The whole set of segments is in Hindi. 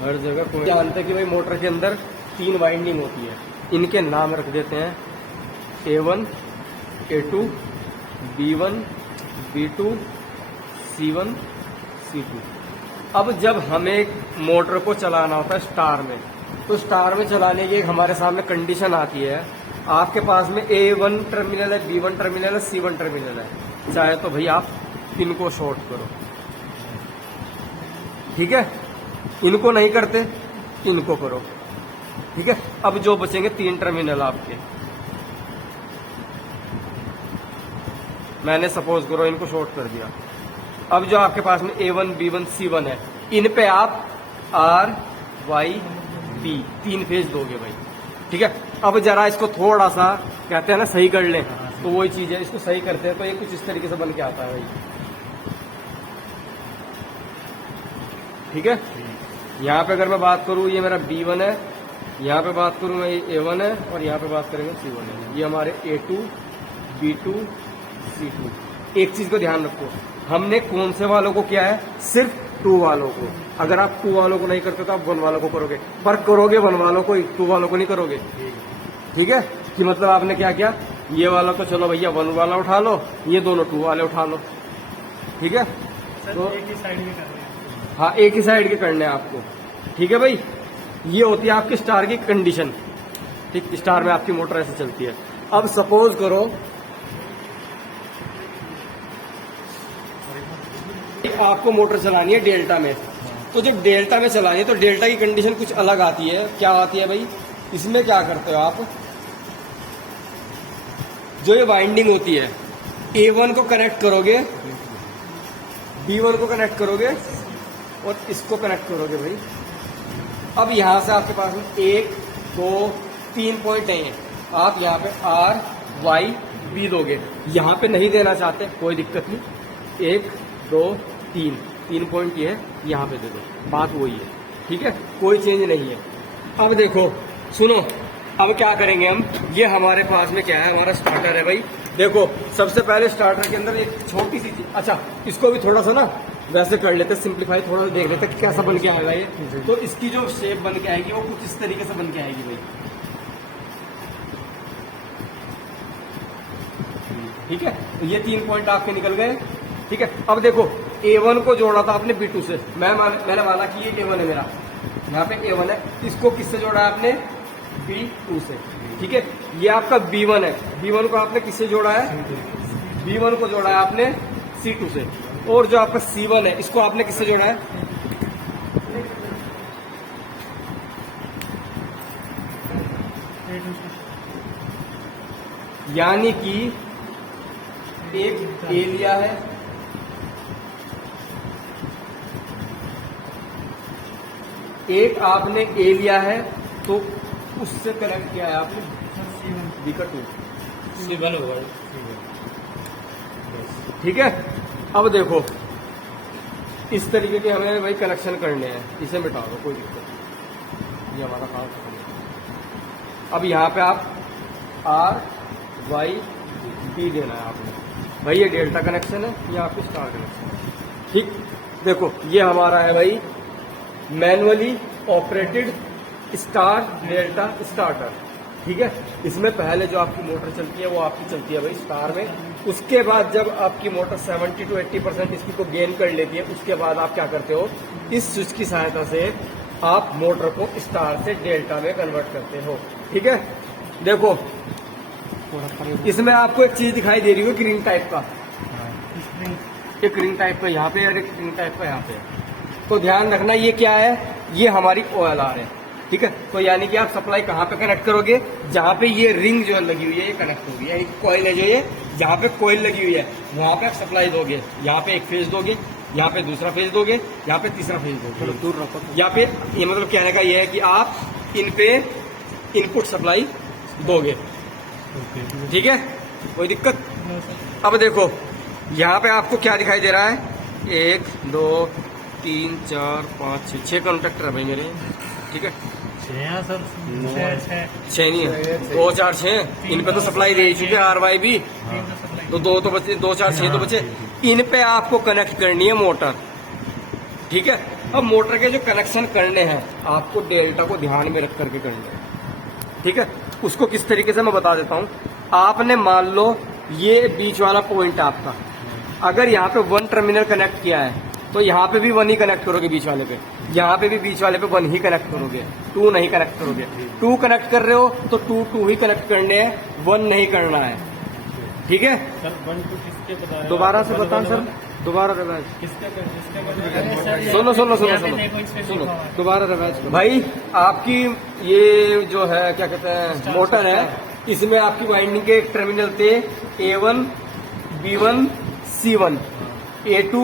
हर जगह कोई जानते हैं कि भाई मोटर के अंदर 3 वाइंडिंग होती है। इनके नाम रख देते हैं A1, A2, B1, B2, C1, C2। अब जब हमें मोटर को चलाना होता है स्टार में, तो स्टार में चलाने की एक हमारे सामने कंडीशन आती है। आपके पास में A1 टर्मिनल है, B1 टर्मिनल है, C1 टर्मिनल है। चाहे तो भाई आप इनको शॉर्ट करो, ठीक है। इनको नहीं करते, इनको करो, ठीक है। अब जो बचेंगे 3 टर्मिनल आपके, मैंने सपोज करो इनको शॉर्ट कर दिया। अब जो आपके पास में A1, B1, C1 है, इन पे आप R, Y, B 3 फेज दोगे भाई, ठीक है। अब जरा इसको थोड़ा सा कहते हैं ना सही कर लें, तो वही चीज है, इसको सही करते हैं तो ये कुछ इस तरीके से बन के आता है भाई, ठीक है। यहाँ पे अगर मैं बात करूँ, ये मेरा B1 है, यहाँ पे बात करूँ मैं A1 है, और यहाँ पे बात करेंगे C1 है। ये हमारे A2, B2, C2। एक चीज को ध्यान रखो, हमने कौन से वालों को किया है, सिर्फ 2 वालों को। अगर आप 2 वालों को नहीं करते तो आप 1 वालों को करोगे, पर करोगे 1 वालों को, 2 वालों को नहीं करोगे, ठीक है। कि मतलब आपने क्या किया, ये वाला तो चलो भैया 1 वाला उठा लो, ये दोनों 2 वाले उठा लो, ठीक है। तो एक ही साइड में करना है। हाँ, एक ही साइड के करने हैं आपको, ठीक है भाई। ये होती है आपकी स्टार की कंडीशन, ठीक। स्टार में आपकी मोटर ऐसे चलती है। अब सपोज करो आपको मोटर चलानी है डेल्टा में, तो जब डेल्टा में चलानी है तो डेल्टा की कंडीशन कुछ अलग आती है। क्या आती है भाई, इसमें क्या करते हो आप, जो ये वाइंडिंग होती है, A1 को कनेक्ट करोगे, B1 को कनेक्ट करोगे, और इसको कनेक्ट करोगे भाई। अब यहां से आपके पास में 1, 2, 3 पॉइंट है, आप यहाँ पे R, Y, B दोगे। यहाँ पे नहीं देना चाहते, कोई दिक्कत नहीं, 1, 2, 3 पॉइंट ये है, यहाँ पे दे दो, बात वही है, ठीक है, कोई चेंज नहीं है। अब देखो, सुनो, अब क्या करेंगे हम, ये हमारे पास में क्या है, हमारा स्टार्टर है भाई। देखो, सबसे पहले स्टार्टर के अंदर एक छोटी सी चीज, अच्छा इसको भी थोड़ा सा ना वैसे कर लेते, सिंप्लीफाई थोड़ा सा देख लेते कैसा बन के आएगा ये। तो इसकी जो शेप बन के आएगी वो कुछ इस तरीके से बन के आएगी भाई, ठीक है। तो ये 3 पॉइंट आपके निकल गए, ठीक है। अब देखो, A1 को जोड़ा था आपने B2 से, मैंने माना कि ये A1 है मेरा, यहाँ पे A1 है, इसको किससे जोड़ा है आपने, B2 से, ठीक है। ये आपका B1 है, B1 को आपने किससे जोड़ा है, B1 को जोड़ा है आपने C2 से। और जो आपका C1 है, इसको आपने किससे जोड़ा है, यानी कि एक A लिया है, एक आपने A लिया है, तो उससे कनेक्ट किया है आपने B का 2, C1 होगा, ठीक है। अब देखो, इस तरीके के हमें भाई कनेक्शन करने हैं, इसे मिटा दो, कोई दिक्कत नहीं, ये हमारा काम खत्म है। अब यहाँ पे आप R, Y, B देना है आपने भाई, ये डेल्टा कनेक्शन है, ये आपकी स्टार कनेक्शन है, ठीक। देखो, ये हमारा है भाई manually operated star delta starter, ठीक है। इसमें पहले जो आपकी मोटर चलती है वो आपकी चलती है भाई स्टार में। उसके बाद जब आपकी मोटर 70 to 80% इसकी को गेन कर लेती है, उसके बाद आप क्या करते हो, इस स्विच की सहायता से आप मोटर को स्टार से डेल्टा में कन्वर्ट करते हो, ठीक है। देखो, इसमें आपको एक चीज दिखाई दे रही है ग्रीन टाइप का, एक रिंग टाइप का यहाँ पे और एक रिंग टाइप का यहाँ पे, तो ध्यान रखना ये क्या है, ये हमारी OLR है, ठीक है। तो यानी कि आप सप्लाई कहाँ पे कनेक्ट करोगे, जहाँ पे ये रिंग जो लगी हुई है ये कनेक्ट होगी, यानी कॉइल है जो ये, जहाँ पे कॉइल लगी हुई है वहां पे आप सप्लाई दोगे, यहाँ पे एक फेज दोगे, यहाँ पे दूसरा फेज दोगे, यहाँ पे तीसरा फेज दोगे, दूर रखो। यहाँ पे ये मतलब कहने का ये है कि आप इन पे इनपुट सप्लाई दोगे, ठीक है, कोई दिक्कत। अब देखो, यहाँ पे आपको क्या दिखाई दे रहा है, 1, 2, 3, 4, 5, 6 कॉन्टेक्टर है भाई मेरे, ठीक है। 6 नहीं है, 2, 4, 6, इन पे तो सप्लाई दे चुके RYB, तो 2 तो बचे, 2, 4, 6 तो बचे। इन पे आपको कनेक्ट करनी है मोटर, ठीक है। अब मोटर के जो कनेक्शन करने हैं आपको डेल्टा को ध्यान में रख करके करने हैं, ठीक है। उसको किस तरीके से मैं बता देता हूँ। आपने मान लो ये बीच वाला पॉइंट आपका, अगर यहाँ पे 1 टर्मिनल कनेक्ट किया है तो यहाँ पे भी 1 ही कनेक्ट करोगे बीच वाले पे, यहाँ पे भी बीच वाले पे 1 ही कनेक्ट करोगे, 2 नहीं कनेक्ट करोगे। 2 कनेक्ट कर रहे हो तो 2 ही कनेक्ट करने हैं, 1 नहीं करना है, ठीक है। सर 1 2 किसके बता रहे हो? दोबारा से बताओ सर, दोबारा रिवाइज सुनो दोबारा रिवाइज भाई। आपकी ये जो है क्या कहते हैं मोटर है, इसमें आपकी वाइंडिंग के टर्मिनल थे A1 B1 C1, A2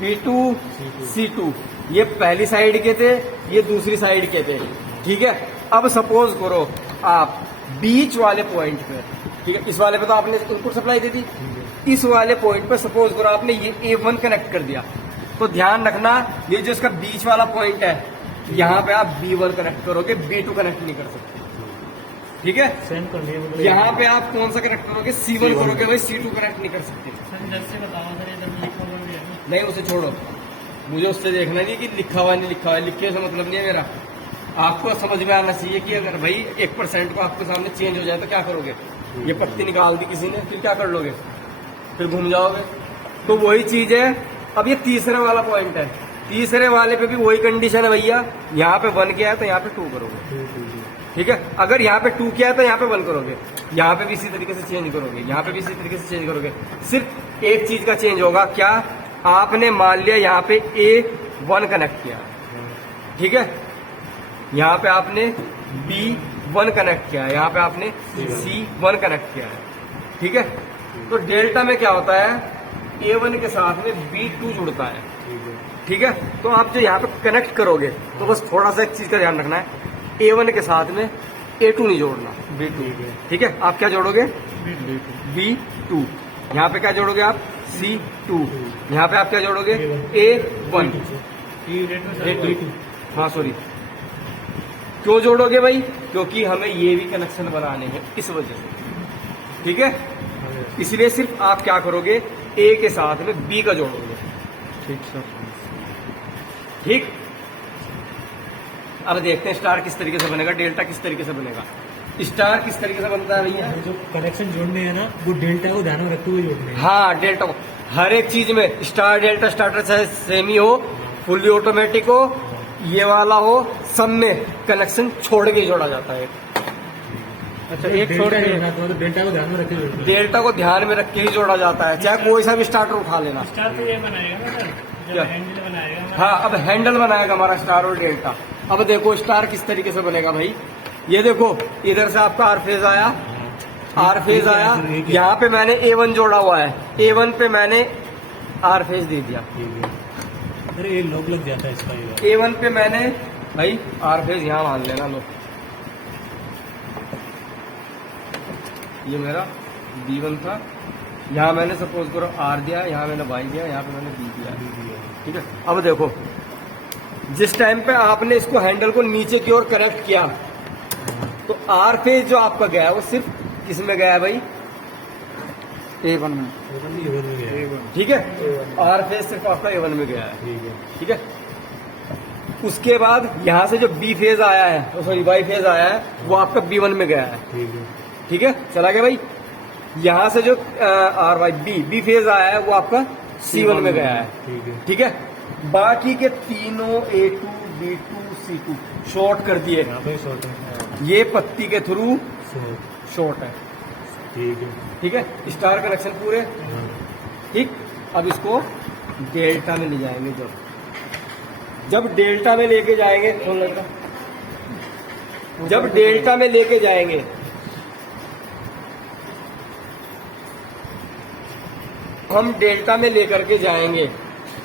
B2 C2, ये पहली साइड के थे, ये दूसरी साइड के थे, ठीक है। अब सपोज करो आप बीच वाले पॉइंट पे, ठीक है, इस वाले पे तो आपने इनपुट सप्लाई दे दी, इस वाले पॉइंट पे सपोज करो आपने ये A1 कनेक्ट कर दिया, तो ध्यान रखना ये जो इसका बीच वाला पॉइंट है यहाँ पे आप B1 कनेक्ट करोगे, B2 कनेक्ट नहीं कर सकते, ठीक है। सेंड कर दिया मतलब यहाँ पे आप कौन सा कनेक्ट करोगे, C1 करोगे भाई, C2 कनेक्ट नहीं कर सकते। सर इधर से बताओ सर, इधर में लिखा हुआ भी है ना? नहीं उसे छोड़ो, मुझे उससे देखना नहीं कि लिखा हुआ नहीं लिखा हुआ, लिखे से मतलब नहीं है मेरा। आपको समझ में आना चाहिए कि अगर भाई 1% को आपके सामने चेंज हो जाए तो क्या करोगे। ये पत्ती निकाल दी किसी ने, फिर क्या कर लोगे, फिर घूम जाओगे। तो वही चीज है। अब ये तीसरे वाला पॉइंट है, तीसरे वाले पे भी वही कंडीशन है भैया, यहाँ पे 1 किया है तो यहाँ पे 2 करोगे, ठीक है। अगर यहाँ पे 2 किया है तो यहाँ पे 1 करोगे, यहाँ पे भी इसी तरीके से चेंज करोगे, यहाँ पे भी इसी तरीके से चेंज करोगे। सिर्फ एक चीज का चेंज होगा, क्या, आपने मान लिया यहाँ पे A1 कनेक्ट किया, ठीक है, यहाँ पे आपने B1 कनेक्ट किया है, यहाँ पे आपने C1 कनेक्ट किया है, ठीक है। तो डेल्टा में क्या होता है, A1 के साथ में B2 जुड़ता है, ठीक है। तो आप जो यहाँ पे कनेक्ट करोगे तो बस थोड़ा सा एक चीज का ध्यान रखना है, A1 के साथ में A2 नहीं जोड़ना, B2, ठीक है। आप क्या जोड़ोगे, B2, यहाँ पे क्या जोड़ोगे आप, C2, यहाँ पे आप क्या जोड़ोगे, A1, हाँ सॉरी, क्यों जोड़ोगे भाई, क्योंकि हमें ये भी कनेक्शन बनाने हैं इस वजह से, ठीक है। इसलिए सिर्फ आप क्या करोगे, A के साथ में B का जोड़ोगे, ठीक सर। ठीक। अब देखते हैं स्टार किस तरीके से बनेगा, डेल्टा किस तरीके से बनेगा। स्टार किस तरीके से बनता है भैया, जो कनेक्शन जोड़ने हैं ना वो डेल्टा को ध्यान में रखते हुए जोड़ने हैं। हाँ डेल्टा को हर एक चीज में, स्टार डेल्टा स्टार्टर चाहे सेमी हो, फुल्ली ऑटोमेटिक हो, ये वाला हो, सब में कनेक्शन छोड़ के ही जोड़ा जाता है। अच्छा एक छोड़ के तो डेल्टा को ध्यान में रखे जोड़ते हैं। डेल्टा को ध्यान में रख के ही जोड़ा जाता है, चाहे कोई सा भी स्टार्टर उठा लेना। स्टार तो ये बनाएगा ना सर, क्या? जब हैंडल बनाएगा ना। हाँ अब हैंडल बनाएगा हमारा स्टार और डेल्टा। अब देखो स्टार किस तरीके से बनेगा भाई, ये देखो इधर से आपका आर फेज आया, आर फेज आया, यहाँ पे मैंने A1 जोड़ा हुआ है, A1 पे मैंने आर फेज दे दिया, अरे ये लॉक लग जाता है इसका। ये A1 पे मैंने भाई आर फेज यहाँ मान लेना लो, ये मेरा B1 था, यहाँ मैंने सपोज करो R दिया, यहाँ मैंने Y दिया, यहाँ पे मैंने B दिया, ठीक है। अब देखो जिस टाइम पे आपने इसको हैंडल को नीचे की ओर कनेक्ट किया तो आर फेज जो आपका गया है वो सिर्फ किस में गया है भाई, A1 में, ठीक है। आर फेज सिर्फ आपका A1 में गया है, ठीक है। उसके बाद यहाँ से जो B फेज आया है, सॉरी Y फेज आया है, वो आपका B1 में गया है, ठीक है, चला गया भाई। यहाँ से जो B फेज आया है वो आपका C1 में गया है, ठीक है। बाकी के तीनों A2 B2 C2 शॉर्ट कर दिए, ये पत्ती के थ्रू शॉर्ट है, ठीक है। स्टार कनेक्शन पूरे, ठीक। अब इसको डेल्टा में ले जाएंगे, जब डेल्टा में लेके जाएंगे, कौन लड़का, जब डेल्टा में लेके जाएंगे हम डेल्टा में लेकर के जाएंगे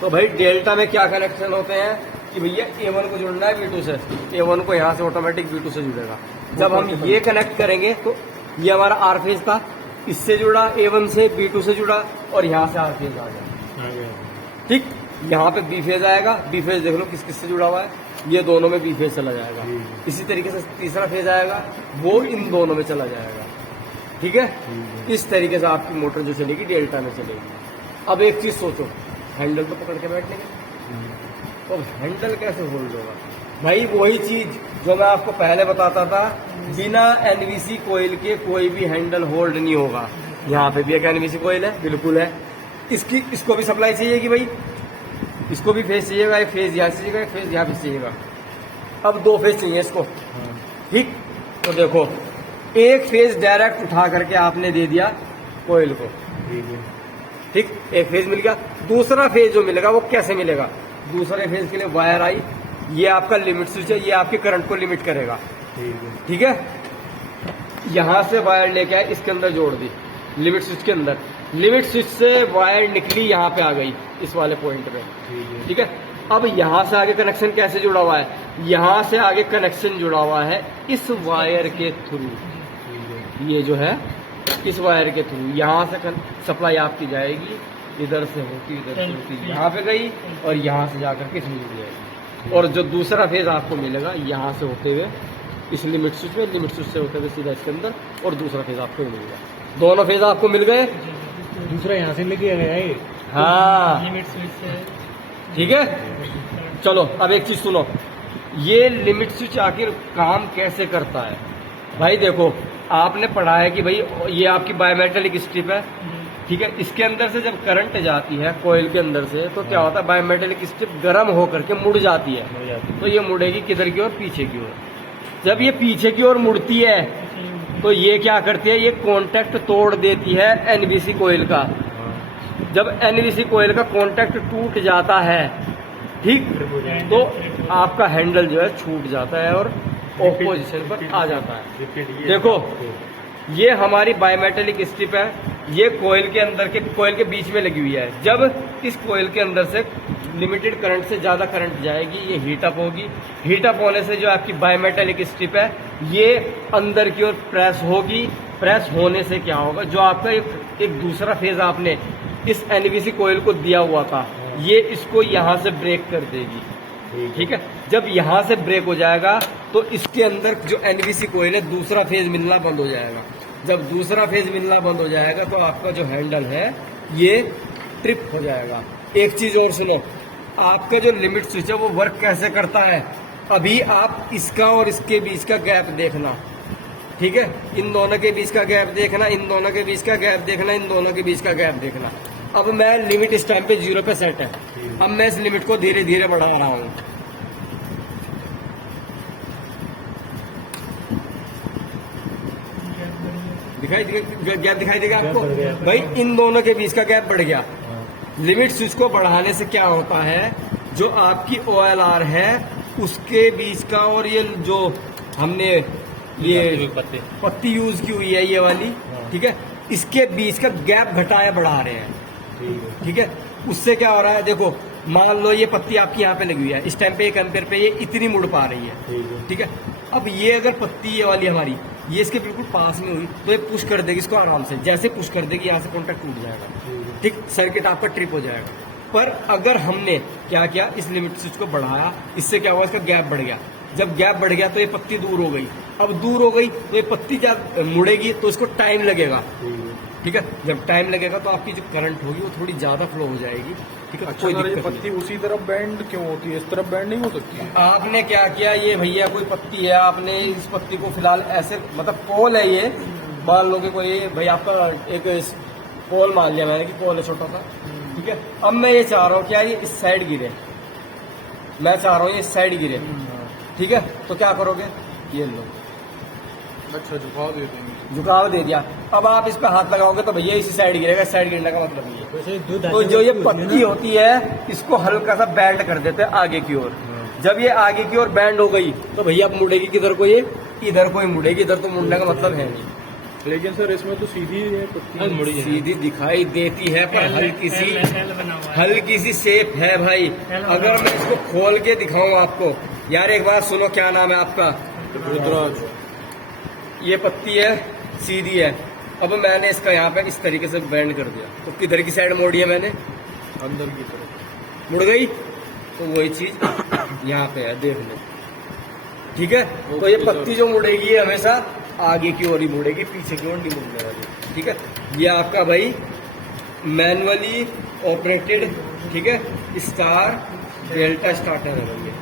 तो भाई डेल्टा में क्या कनेक्शन होते हैं कि भैया A1 को जुड़ना है B2 से, A1 को यहाँ से ऑटोमेटिक B2 से जुड़ेगा। जब हम ये कनेक्ट करेंगे तो ये हमारा आर फेज था, इससे जुड़ा, A1 से B2 से जुड़ा, और यहाँ से आर फेज आ गया, ठीक। यहाँ पे B फेज आएगा, B फेज देख लो किस किस से जुड़ा हुआ है, ये दोनों में B फेज चला जाएगा। इसी तरीके से तीसरा फेज आएगा, वो इन दोनों में चला जाएगा, ठीक है। इस तरीके से आपकी मोटर जो चलेगी डेल्टा में चलेगी। अब एक चीज सोचो, हैंडल तो पकड़ के बैठने के, तो हैंडल कैसे होल्ड होगा भाई? वही चीज जो मैं आपको पहले बताता था, बिना एनवीसी कोयल के कोई भी हैंडल होल्ड नहीं होगा। यहाँ पे भी एक एनवीसी कोयल है, बिल्कुल है। इसको भी सप्लाई चाहिएगी भाई, इसको भी फेस चाहिएगा, एक फेस यहाँ से चाहिएगा, एक फेस यहाँ पे चाहिएगा। अब 2 फेस चाहिए इसको, ठीक। तो देखो, एक फेस डायरेक्ट उठा करके आपने दे दिया कोयल को, ठीक, एक फेज मिल गया। दूसरा फेज जो मिलेगा वो कैसे मिलेगा? दूसरे फेज के लिए वायर आई, ये आपका लिमिट स्विच है, ये आपके करंट को लिमिट करेगा, ठीक है। यहां से वायर लेके आए, इसके अंदर जोड़ दी लिमिट स्विच के अंदर, लिमिट स्विच से वायर निकली, यहाँ पे आ गई इस वाले पॉइंट पे, ठीक है। अब यहां से आगे कनेक्शन कैसे जुड़ा हुआ है? यहां से आगे कनेक्शन जुड़ा हुआ है इस वायर के थ्रू, ये जो है इस वायर के थ्रू यहाँ से सप्लाई आपकी जाएगी, इधर से होती इधर से होती यहाँ पे गई, और यहाँ से जाकर के इसमें जुड़ जाएगी। और जो दूसरा फेज आपको मिलेगा यहाँ से होते हुए इस लिमिट स्विच में, लिमिट स्विच से होते हुए सीधा इसके अंदर, और दूसरा फेज आपको मिलेगा। दोनों फेज आपको मिल गए, दूसरा यहाँ से लेके गया है। हाँ, लिमिट स्विच से, ठीक है। चलो अब एक चीज सुनो, ये लिमिट स्विच आखिर काम कैसे करता है? भाई देखो, आपने पढ़ा है कि भाई ये आपकी बायोमेटेलिक स्ट्रिप है, ठीक है। इसके अंदर से जब करंट जाती है कोयल के अंदर से, तो क्या होता है, बायोमेटेलिक स्ट्रिप गर्म होकर के मुड़ जाती है। तो ये मुड़ेगी किधर की ओर? पीछे की ओर। जब ये पीछे की ओर मुड़ती है तो ये क्या करती है, ये कॉन्टैक्ट तोड़ देती है एनवीसी कोयल का। जब एनवीसी कोयल का कॉन्टैक्ट टूट जाता है, ठीक, तो आपका हैंडल जो है छूट जाता है और ऑफ पोजिशन पर आ जाता है। देखो, ये हमारी बायोमेटेलिक स्ट्रिप है, ये कोयल के अंदर के कोयल के बीच में लगी हुई है। जब इस कोयल के अंदर से लिमिटेड करंट से ज्यादा करंट जाएगी, ये हीटअप होगी। हीटअप होने से जो आपकी बायोमेटेलिक स्ट्रिप है ये अंदर की ओर प्रेस होगी। प्रेस होने से क्या होगा, जो आपका एक दूसरा फेज आपने इस एनवीसी कोयल को दिया हुआ था, ये इसको यहाँ से ब्रेक कर देगी, ठीक है। जब यहाँ से ब्रेक हो जाएगा तो इसके अंदर जो एनवीसी कोयल है दूसरा फेज मिलना बंद हो जाएगा। जब दूसरा फेज मिलना बंद हो जाएगा तो आपका जो हैंडल है ये ट्रिप हो जाएगा। एक चीज और सुनो, आपका जो लिमिट स्विच है वो वर्क कैसे करता है? अभी आप इसका और इसके बीच का गैप देखना, ठीक है। इन दोनों के बीच का गैप देखना, इन दोनों के बीच का गैप देखना, इन दोनों के बीच का गैप देखना। अब मैं लिमिट इस टाइम पे 0 पे सेट है, अब मैं इस लिमिट को धीरे धीरे बढ़ा रहा हूँ। गैप दिखाई देगा आपको भाई? इन दोनों के बीच का गैप बढ़ गया। लिमिट स्विच को बढ़ाने से क्या होता है, जो आपकी OLR है उसके बीच का, और ये जो हमने ये पत्ती यूज की हुई है ये वाली, ठीक है, इसके बीच का गैप घटाया बढ़ा रहे हैं, ठीक है। उससे क्या हो रहा है, देखो मान लो ये पत्ती आपकी यहाँ पे लगी हुई है, इस टाइम पे 1 एम्पेयर पे ये इतनी मुड़ पा रही है, ठीक है। अब ये अगर पत्ती ये वाली हमारी ये इसके बिल्कुल पास में हुई तो ये पुश कर देगी इसको आराम से, जैसे पुश कर देगी यहाँ से कॉन्टैक्ट टूट जाएगा, ठीक, सर्किट आपका ट्रिप हो जाएगा। पर अगर हमने क्या किया, इस लिमिट स्विच को बढ़ाया, इससे क्या हुआ, इसका गैप बढ़ गया। जब गैप बढ़ गया तो ये पत्ती दूर हो गई। अब दूर हो गई तो ये पत्ती जब मुड़ेगी तो इसको टाइम लगेगा, ठीक है। जब टाइम लगेगा तो आपकी जो करंट होगी वो थोड़ी ज्यादा फ्लो हो जाएगी, ठीक है। अच्छा, ये पत्ती उसी तरफ बैंड क्यों होती है, इस तरफ बैंड नहीं हो सकती? आपने क्या किया, ये भैया कोई पत्ती है, आपने इस पत्ती को फिलहाल ऐसे, मतलब पोल है ये, मान लो कि कोई भाई आपका एक पोल मान लिया मैंने कि पोल है छोटा सा, ठीक है। अब मैं ये चाह रहा हूँ क्या, ये इस साइड गिरे, मैं चाह रहा हूँ ये इस साइड गिरे, ठीक है। तो क्या करोगे, ये लो, अच्छा झुकाव दे देंगे, झुकाव दे दिया। अब आप इस पे हाथ लगाओगे तो भैया इसी साइड गिरेगा, इस साइड गिरने का मतलब ये है। तो जो ये पत्ती होती है इसको हल्का सा बैंड कर देते हैं आगे की ओर। जब ये आगे की ओर बैंड हो गई तो भैया अब मुड़ेगी किधर को, ये इधर को ही मुड़ेगी, इधर तो मुड़ने का मतलब है नहीं। लेकिन सर इसमें तो सीधी है पत्ती, सीधी दिखाई देती है पर हल्की सी शेप है भाई। अगर मैं इसको खोल के दिखाऊं आपको, यार एक बात सुनो, क्या नाम है आपका? रुद्राज। ये पत्ती है, सीधी है। अब मैंने इसका यहाँ पे इस तरीके से बैंड कर दिया तो किधर की साइड मोड़ी है मैंने, अंदर की तरफ मुड़ गई। तो वही चीज यहाँ पे है, देख लो, ठीक है। तो ये पत्ती जो मुड़ेगी ये हमेशा आगे की ओर ही मुड़ेगी, पीछे की ओर नहीं मुड़ने वाली, ठीक है। ये आपका भाई मैनुअली ऑपरेटेड, ठीक है, स्टार डेल्टा स्टार्टर है भैया,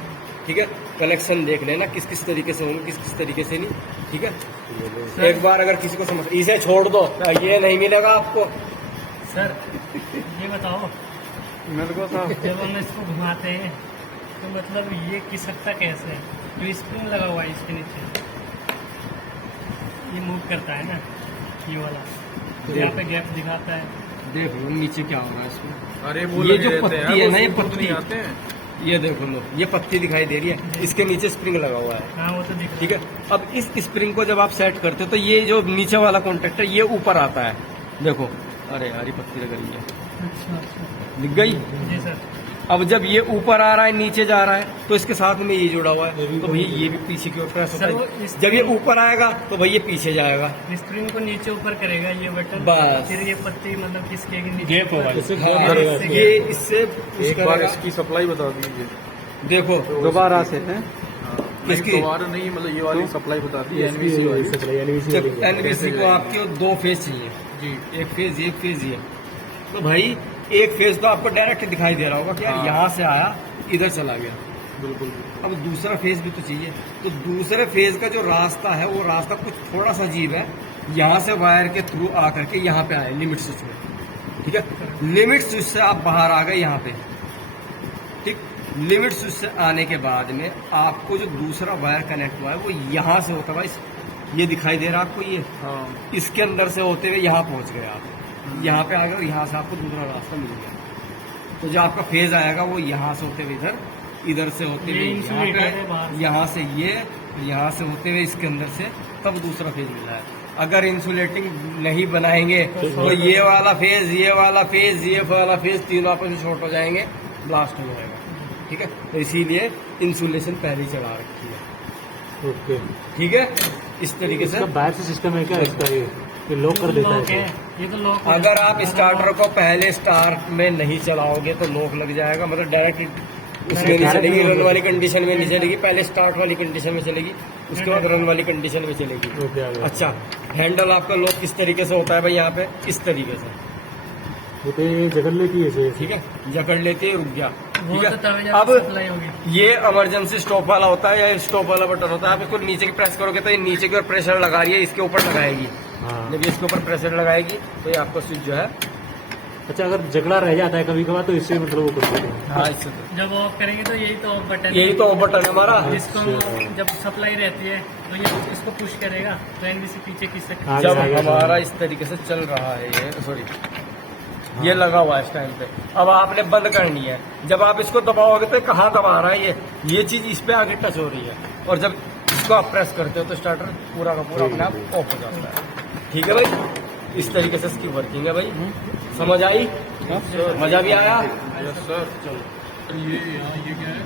ठीक है। कनेक्शन देख लेना किस किस तरीके से होंगे, किस किस तरीके से नहीं, ठीक है। एक बार अगर किसी को समझ, इसे छोड़ दो, ये नहीं मिलेगा आपको। सर ये बताओ, मेरे को तो जब हम इसको घुमाते हैं तो मतलब ये खिसकता कैसे है? जो स्प्रिंग लगा हुआ है इसके नीचे, ये मूव करता है ना, ये वाला यहाँ पे गैप दिखाता है। देखो नीचे क्या हो रहा है इसमें, अरे वो ये लगे जो रहते पत्ती हैं, है वो ना, ये सुकुड़ पत्ती नहीं आते हैं। ये देखो लो, ये पत्ती दिखाई दे रही है, इसके नीचे स्प्रिंग लगा हुआ है, हाँ वो तो दिख ठीक है। अब इस स्प्रिंग को जब आप सेट करते हो तो ये जो नीचे वाला कॉन्टेक्ट है ये ऊपर आता है, देखो। अरे यार ये पत्ती लग रही है, अच्छा अच्छा दिख गई। जी सर। अब जब ये ऊपर आ रहा है नीचे जा रहा है तो इसके साथ में ये जुड़ा हुआ है, तो भैया ये भी पीछे की ओर प्रेस होता सर, वो है। इस- जब ये ऊपर आएगा तो भैया पीछे जाएगा, स्प्रिंग को नीचे ऊपर करेगा ये बटन, बस। फिर ये पत्ती मतलब खिसकेगी नीचे गैप होगा ऊपर। इससे, हाँ, इससे ये गैप। इससे push एक बार करेगा। इसकी सप्लाई बता दीजिए। देखो दोबारा से है इसकी दोबारा नहीं, मतलब ये वाली सप्लाई बता दी एनवीसी वाली। एनबीसी को आपके दो फेज चाहिए जी, एक फेज ये, तो भाई एक फेज तो आपको डायरेक्ट दिखाई दे रहा होगा कि यार हाँ। यहाँ से आया इधर चला गया। बिल्कुल। अब दूसरा फेज भी तो चाहिए, तो दूसरे फेज का जो रास्ता है वो रास्ता कुछ थोड़ा सा अजीब है। यहाँ से वायर के थ्रू आकर के यहाँ पे आए लिमिट स्विच में, ठीक है। लिमिट स्विच से आप बाहर आ गए यहाँ पे, ठीक। लिमिट स्विच से आने के बाद में आपको जो दूसरा वायर कनेक्ट हुआ है वो यहाँ से होता है भाई, ये दिखाई दे रहा है आपको, ये हाँ, इसके अंदर से होते हुए यहाँ पहुंच गए आप, यहाँ पे आ गए और यहाँ से आपको दूसरा रास्ता मिल गया। तो जो आपका फेज आएगा वो यहाँ से होते हुए इधर से होते हुए ये यहाँ insulator है पे, बाहर से। यहाँ से ये, यहाँ से होते हुए इसके अंदर से, तब दूसरा फेज मिला है। अगर इंसुलेटिंग नहीं बनाएंगे तो ये वाला फेज, ये वाला फेज, ये वाला फेज तीनों आपस में शॉर्ट हो जाएंगे, ब्लास्ट हो जाएगा, ठीक है। तो इसीलिए इंसुलेशन पहले ही चला रखी है, ओके। ठीक है। इस तरीके से बाहर से सिस्टम है क्या इसका? ये लॉक कर देता लॉक है है, ये तो लॉक है। अगर आप स्टार्टर को पहले स्टार्ट में नहीं चलाओगे तो लॉक लग जाएगा, मतलब डायरेक्ट उसमें नहीं चलेगी, रन वाली कंडीशन में नहीं चलेगी, पहले स्टार्ट वाली कंडीशन में चलेगी, उसके बाद रन वाली कंडीशन में चलेगी। ओके, आ गया। अच्छा, हैंडल आपका लॉक किस तरीके से होता है भाई, यहाँ पे इस तरीके से, वो तो ये जगह लेती है ऐसे। ठीक है, जकड़ लेती है, रुक गया, वो ठीक तो है। तब अब सप्लाई होगी। ये इमरजेंसी स्टॉप वाला होता है या स्टॉप वाला बटन होता है, आप इसको नीचे की प्रेस करोगे तो ये नीचे की ओर प्रेशर लगा रही है, इसके ऊपर लगाएगी। हाँ। जब ये इसके ऊपर प्रेशर लगाएगी तो ये आपका स्विच जो है, अच्छा, अगर झगड़ा रह जाता है कभी कभार तो इससे मतलब वो कर सकते हैं। हाँ, इससे जब ऑफ करेंगे तो यही तो ऑफ बटन है। यही तो बटन है हमारा। जिसको जब सप्लाई रहती है तो ये इसको पुश करेगा तो एनबीसी पीछे खींच सकती है। आगे, जब आगे, हमारा आगे। इस तरीके से चल रहा है, ये सॉरी ये लगा हुआ है इस टाइम पे, अब आपने बंद करनी है। जब आप इसको दबाओगे तो कहाँ दबा रहा है, ये चीज इस पे आगे टच हो रही है, और जब इसको आप प्रेस करते हो तो स्टार्टर पूरा का पूरा अपने आप ऑफ हो जाता है, ठीक है भाई। इस तरीके से इसकी वर्किंग है भाई, समझ आई, मजा भी आया। Yes sir. ये क्या है?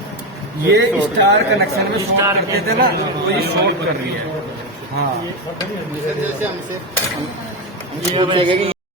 ये स्टार कनेक्शन में शॉर्ट करते थे ना, तो ये शॉर्ट कर रही है, हाँ। जैसे हमसे